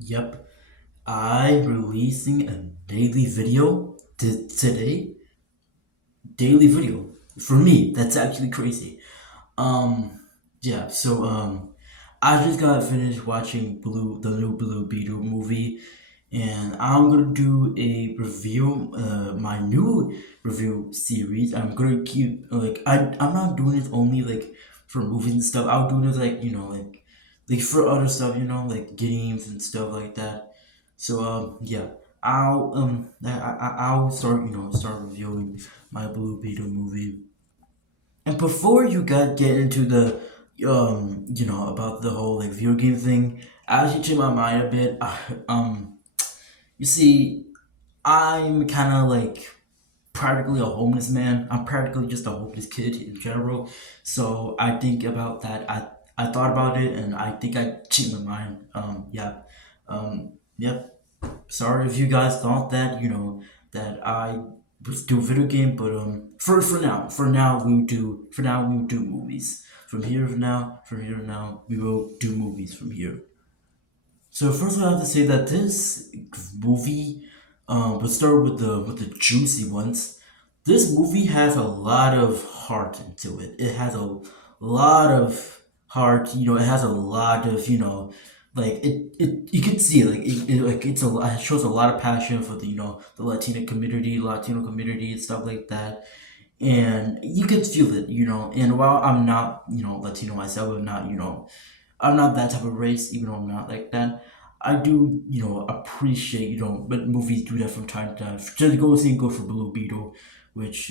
Yep, I'm releasing a daily video today. Daily video for me. That's actually crazy. Um, yeah. I just got finished watching the new Blue Beetle movie, and I'm gonna do a review. My new review series. I'm gonna keep I'm not doing it only for movies and stuff. I'll do it like for other stuff. Like games and stuff like that. Yeah, I'll start reviewing my Blue Beetle movie. And before you get into the about the whole like video game thing, I actually change my mind a bit. You see, I'm kind of like practically a homeless man. I'm practically just a homeless kid in general. So I think about that. I thought about it, and I think I changed my mind. Yeah. Yep. Sorry if you guys thought that that I was do video game, but for now we will do movies. From here now we will do movies from here. So first I have to say that this movie, we'll start with the juicy ones. This movie has a lot of heart into it. It has a lot of heart. It has a lot of it. You can see it shows a lot of passion for the Latino community and stuff like that, and you can feel it. And while I'm not Latino myself, I'm not that type of race, even though I'm not like that. I do, appreciate, but movies do that from time to time. Just go for Blue Beetle, which,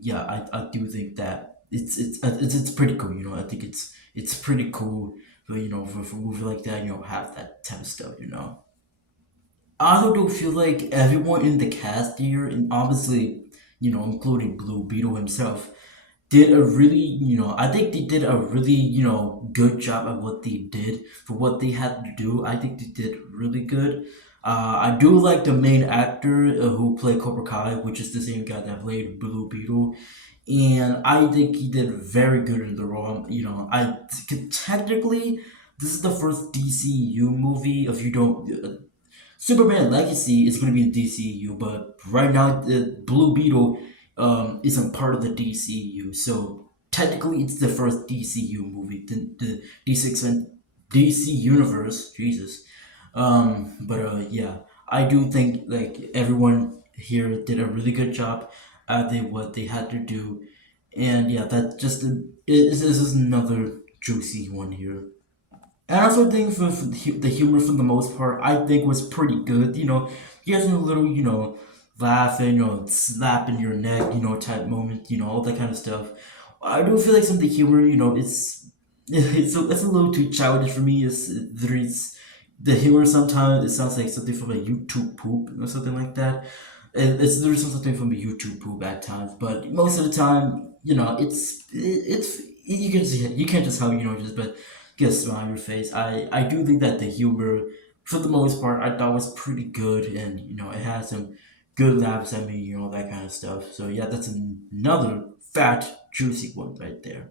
yeah, I do think that it's pretty cool. I think it's pretty cool, for for a movie like that, have that type of stuff. I also do feel like everyone in the cast here, and obviously, including Blue Beetle himself, did a really, I think they did a really, good job at what they did for what they had to do. I think they did really good. I do like the main actor who played Cobra Kai, which is the same guy that played Blue Beetle, and I think he did very good in the role. Technically, this is the first DCU movie. If you don't, Superman Legacy is going to be in DCU, but right now the Blue Beetle isn't part of the DCU. So technically, it's the first DCU movie, the DC universe. Jesus, but yeah, I do think like everyone here did a really good job at what they had to do, and yeah, that just this is another juicy one here. And I also think for the humor, for the most part, I think was pretty good. You guys know a little, laughing, slapping your neck, type moment, all that kind of stuff. I do feel like some of the humor, it's a little too childish for me. There's the humor sometimes it sounds like something from a YouTube poop or something like that. There's something from a YouTube poop at times, but most of the time, it's you can see it. You can't just help just but get a smile on your face. I do think that the humor, for the most part, I thought was pretty good, and it had some good laughs at me, that kind of stuff. So yeah, that's another fat juicy one right there.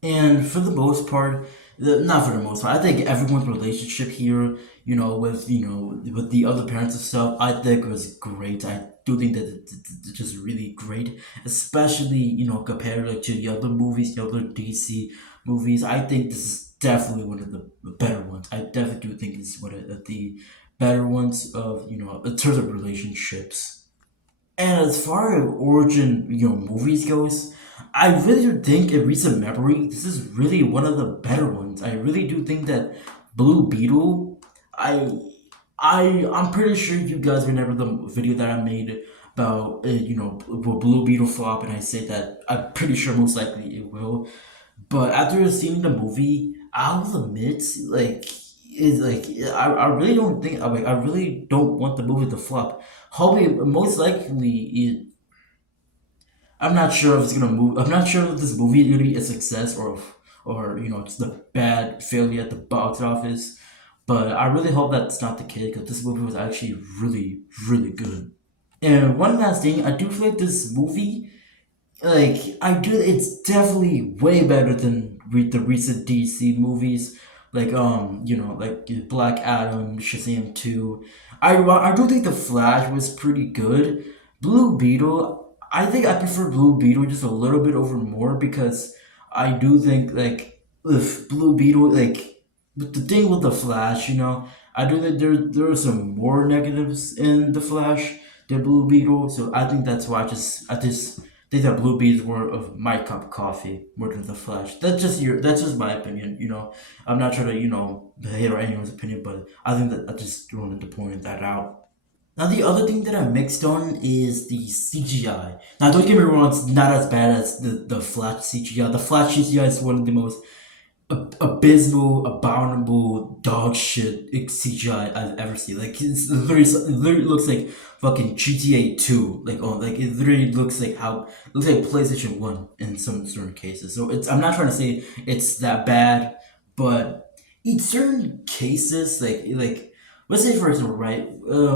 And for the most part, not for the most part, I think everyone's relationship here, with with the other parents and stuff, I think was great. I do think that it's just really great, especially compared like to the other movies, the other DC movies. I think this is definitely one of the better ones. I definitely do think it's one of the better ones of in terms of relationships. And as far as origin, movies goes, I really do think in recent memory, this is really one of the better ones. I really do think that Blue Beetle, I, I'm pretty sure you guys remember the video that I made about Blue Beetle flop, and I say that I'm pretty sure most likely it will. But after seeing the movie, I will admit, like, it's like I really don't think I really don't want the movie to flop. Hopefully, most likely, I'm not sure if it's gonna move. I'm not sure if this movie is gonna be a success or it's the bad failure at the box office. But I really hope that's not the case because this movie was actually really really good. And one last thing, I do feel like this movie, it's definitely way better than the recent DC movies. like like Black Adam, Shazam 2. I do think the Flash was pretty good. Blue Beetle, I think I prefer Blue Beetle just a little bit over more because I do think like if Blue Beetle like but the thing with the Flash, I do think there are some more negatives in the Flash than Blue Beetle, so I think that's why I just think that Blue Beetle were of my cup of coffee more than the Flash. That's just my opinion. I'm not trying to hate on anyone's opinion, but I think that I just wanted to point that out. Now the other thing that I'm mixed on is the CGI. Now don't get me wrong, it's not as bad as the Flash CGI. The Flash CGI is one of the most abysmal, abominable dog shit CGI I've ever seen. Like it literally looks like fucking GTA 2. Like it literally looks like it looks like PlayStation 1 in some certain cases. So I'm not trying to say it's that bad, but in certain cases, like let's say for example, right?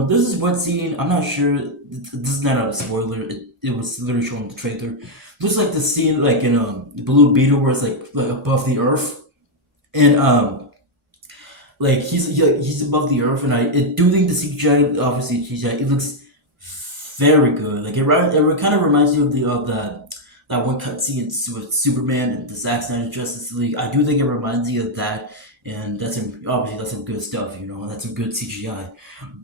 This is one scene. I'm not sure. This is not a spoiler. It was literally shown in the trailer. Looks like the scene like in Blue Beetle where it's like above the earth and like he's above the earth, and I do think the CGI, obviously CGI, it looks very good. Like it kind of reminds you of that one cutscene with Superman and the Zack Snyder Justice League. I do think it reminds you of that, and obviously that's some good stuff. That's some good CGI.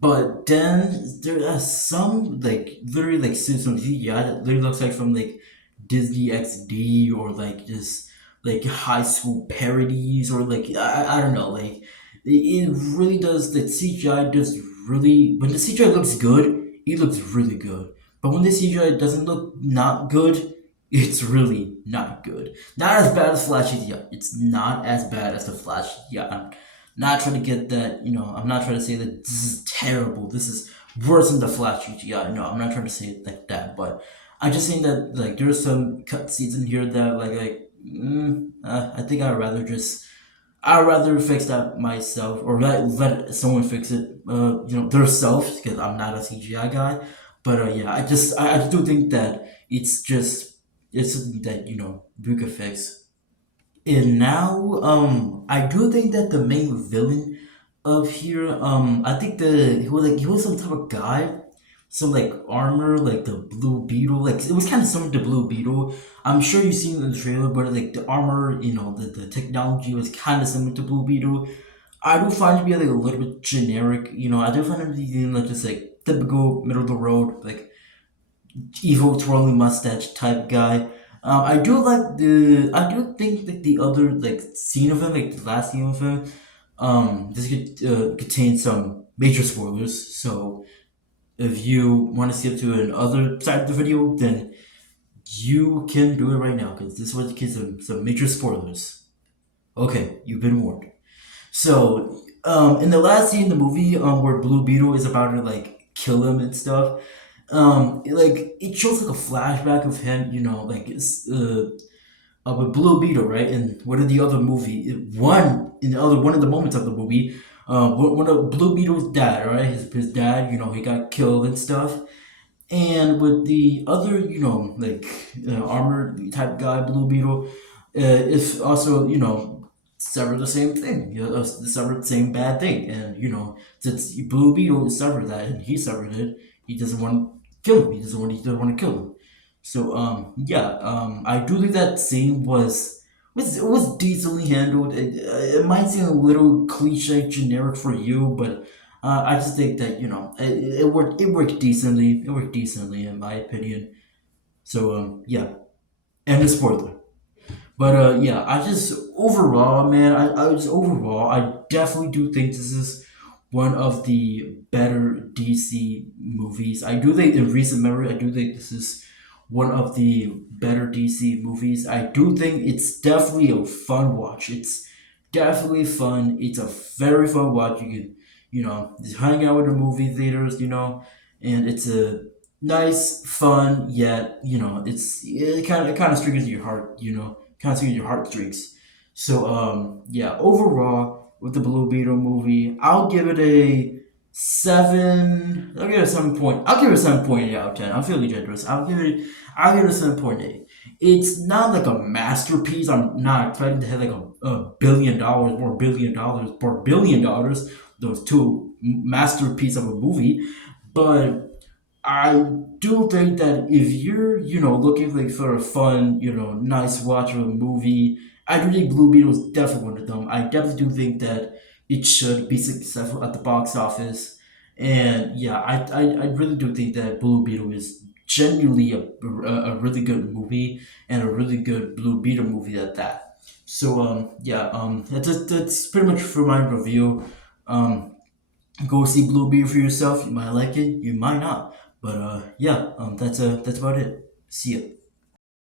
But then there are some like literally like some CGI that literally looks like from like Disney XD or like just like high school parodies or like I don't know like it really does. The CGI does really, when the CGI looks good, it looks really good. But when the CGI doesn't look not good, it's really not good. Not as bad as Flash CGI. It's not as bad as the Flash CGI. I'm not trying to get that. I'm not trying to say that this is terrible. This is worse than the Flash CGI. No, I'm not trying to say it like that. But I just think that like there's some cutscenes in here that I think I'd rather fix that myself or let someone fix it, themselves because I'm not a CGI guy. But yeah, I do think that it's something that we could fix. And now, I do think that the main villain of here, I think he was some type of guy, some like armor, like the Blue Beetle, like it was kind of similar to Blue Beetle. I'm sure you've seen it in the trailer, but like the armor, the technology was kind of similar to Blue Beetle. I do find it to be like a little bit generic, I do find it to be like just like typical middle of the road, like evil twirling mustache type guy. I do think that the other like scene of him, like the last scene of him, this could contain some major spoilers. So if you want to skip to another side of the video, then you can do it right now because this was some major spoilers. Okay, you've been warned. So, in the last scene in the movie, where Blue Beetle is about to like kill him and stuff, it shows like a flashback of him, like it's of a Blue Beetle, right? And what in the other movie, one of the moments of the movie, one of Blue Beetle's dad, right? His dad, he got killed and stuff, and with the other, armor type guy, Blue Beetle, it's also, suffered the same thing, suffered the same bad thing. And, since Blue Beetle suffered that and he suffered it, he doesn't want to kill him. He doesn't want to kill him. So, yeah, I do think that scene was decently handled. It might seem a little cliche, generic for you, but I just think that it worked. It worked decently. It worked decently in my opinion. So yeah, and a spoiler. But yeah, I just overall, man, I definitely do think this is one of the better DC movies. I do think in recent memory, I do think this is one of the better DC movies. I do think it's definitely a fun watch. It's definitely fun. It's a very fun watch. You can, just hang out with the movie theaters, and it's a nice, fun, yet it kind of strings your heart, kind of strings your heartstrings. So yeah, overall with the Blue Beetle movie, I'll give it a seven. I'll give it a 7 point. I'll give it a 7.8 out of 10. I'm feeling generous. I'll give it a 7.8. It's not like a masterpiece. I'm not expecting to have like $1 billion, more $1 billion, more $1 billion. Those two masterpiece of a movie, but I do think that if you're, looking like for a fun, nice watch of a movie, I do think Blue Beetle is definitely one of them. I definitely do think that it should be successful at the box office, and yeah, I really do think that Blue Beetle is genuinely a really good movie and a really good Blue Beetle movie at that. So yeah, that's pretty much for my review. Um, Go see Blue Beetle for yourself. You might like it, you might not. But yeah, that's about it. See ya.